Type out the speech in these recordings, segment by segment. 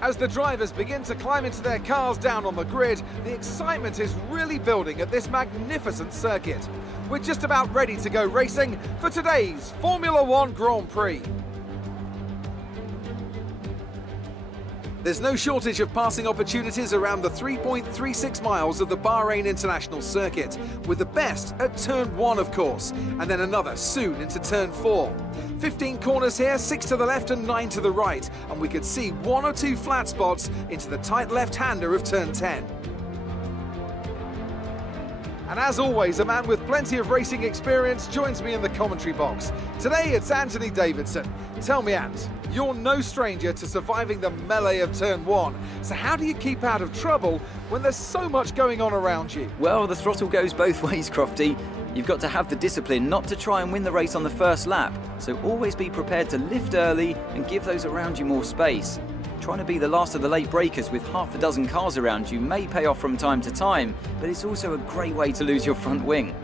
As the drivers begin to climb into their cars down on the grid, the excitement is really building at this magnificent circuit. We're just about ready to go racing for today's Formula One Grand Prix. There's no shortage of passing opportunities around the 3.36 miles of the Bahrain International Circuit, with the best at turn 1 of course, and then another soon into turn 4. 15 corners here, 6 to the left and 9 to the right, and we could see 1 or 2 flat spots into the tight left-hander of turn 10. And as always, a man with plenty of racing experience joins me in the commentary box. Today it's Anthony Davidson. Tell me, Ant, you're no stranger to surviving the melee of turn 1. So how do you keep out of trouble when there's so much going on around you? Well, the throttle goes both ways, Crofty. You've got to have the discipline not to try and win the race on the first lap. So always be prepared to lift early and give those around you more space. Trying to be the last of the late breakers with half a dozen cars around you may pay off from time to time, but it's also a great way to lose your front wing.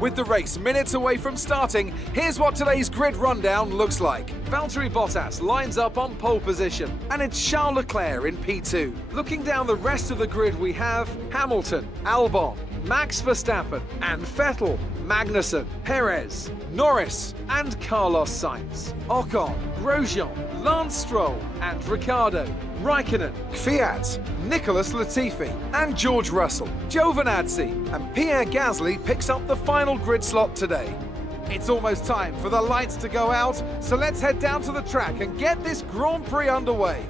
With the race minutes away from starting, here's what today's grid rundown looks like. Valtteri Bottas lines up on pole position, and it's Charles Leclerc in P2. Looking down the rest of the grid, we have Hamilton, Albon, Max Verstappen and Vettel, Magnussen, Perez, Norris and Carlos Sainz, Ocon, Grosjean, Lance Stroll and Ricciardo, Raikkonen, Kvyat, Nicholas Latifi and George Russell, Giovinazzi and Pierre Gasly picks up the final grid slot today. It's almost time for the lights to go out, so let's head down to the track and get this Grand Prix underway.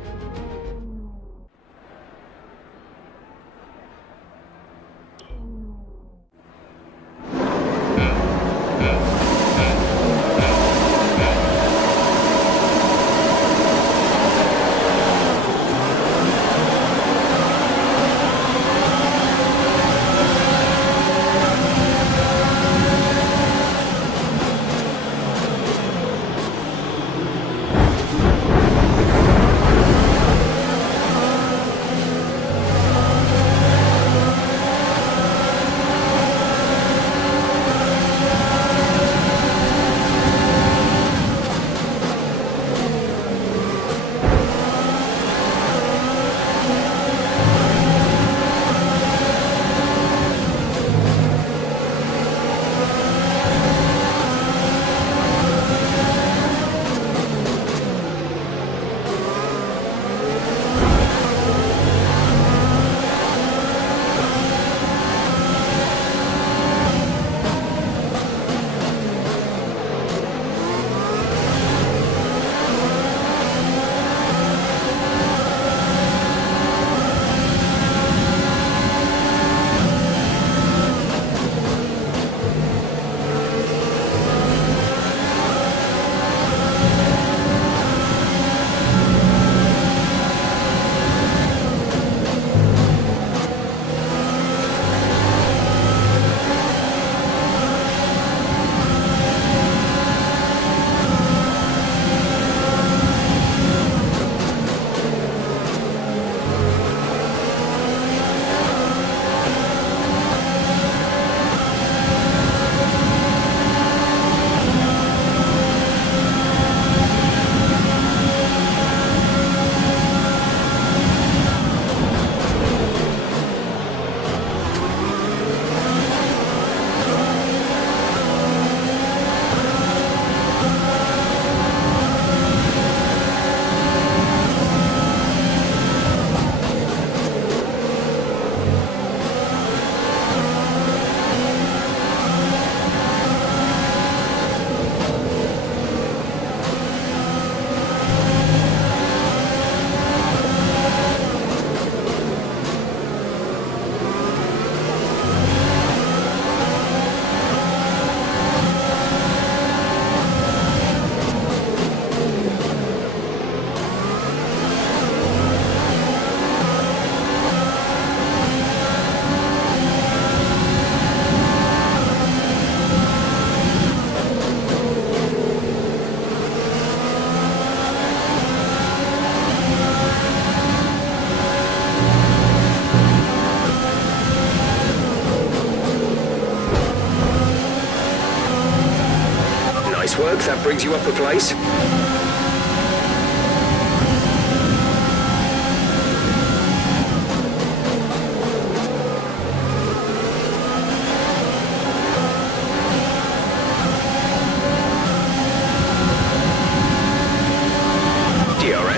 That brings you up a place.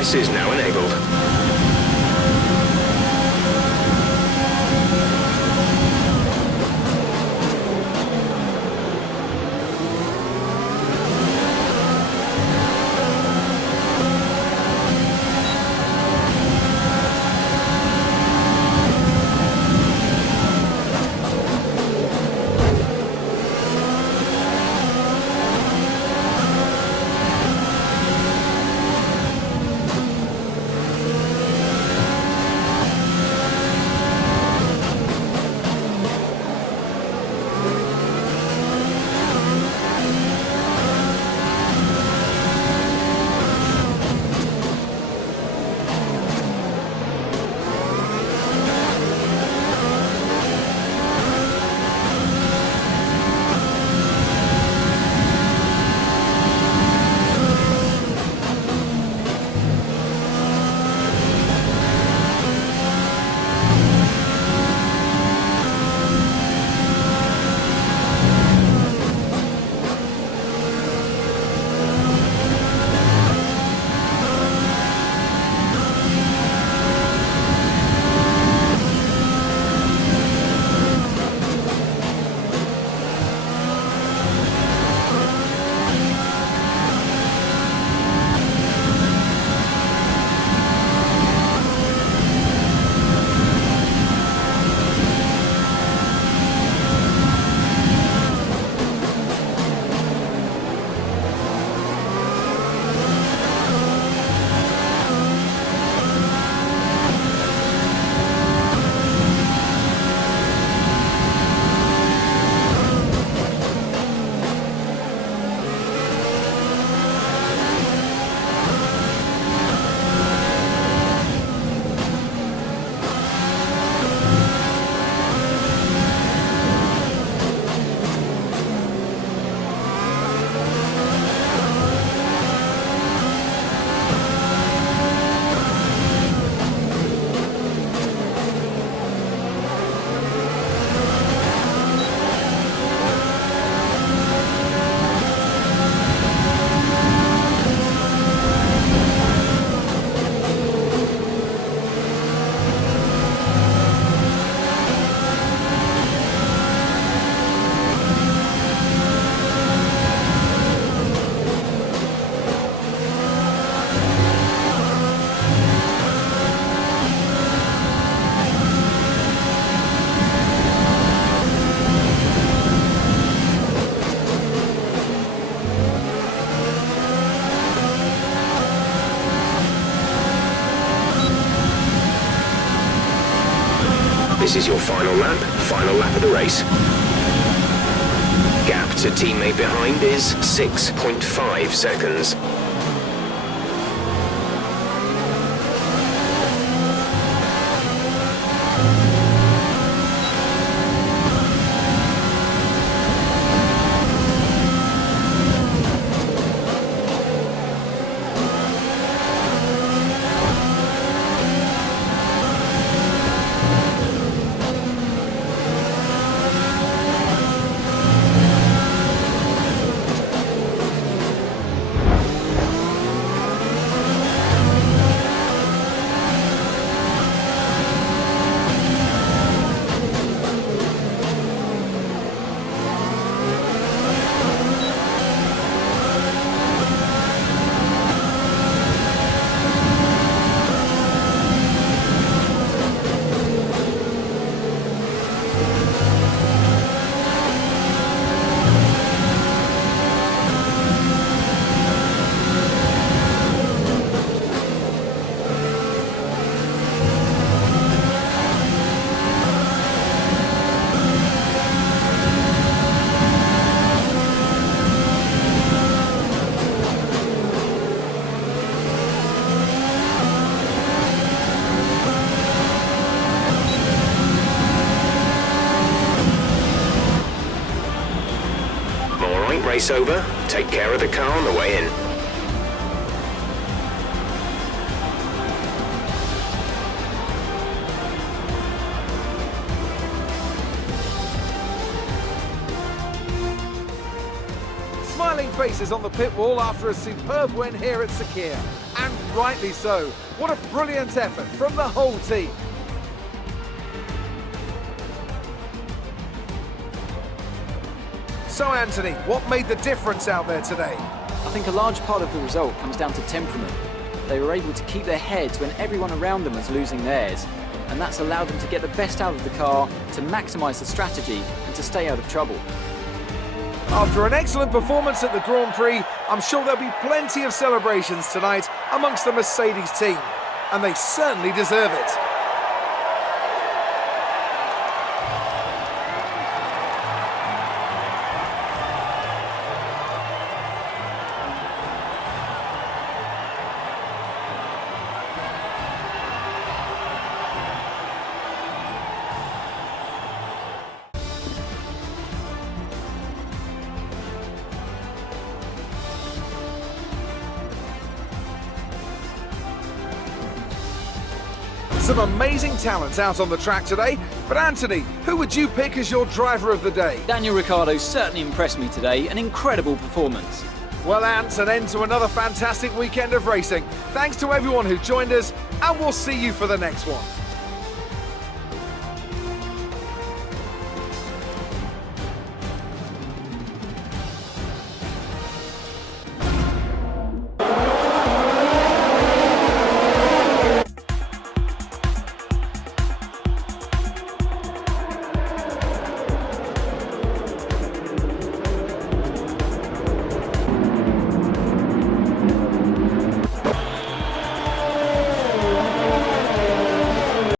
DRS is now enabled. This is your final lap of the race. Gap to teammate behind is 6.5 seconds. Race over. Take care of the car on the way in. Smiling faces on the pit wall after a superb win here at Chequered. And rightly so. What a brilliant effort from the whole team. So Anthony, what made the difference out there today? I think a large part of the result comes down to temperament. They were able to keep their heads when everyone around them was losing theirs, and that's allowed them to get the best out of the car, to maximise the strategy and to stay out of trouble. After an excellent performance at the Grand Prix, I'm sure there'll be plenty of celebrations tonight amongst the Mercedes team, and they certainly deserve it. Some amazing talents out on the track today, but Anthony, who would you pick as your driver of the day? Daniel Ricciardo certainly impressed me today, an incredible performance. Well, Ant, an end to another fantastic weekend of racing. Thanks to everyone who joined us, and we'll see you for the next one.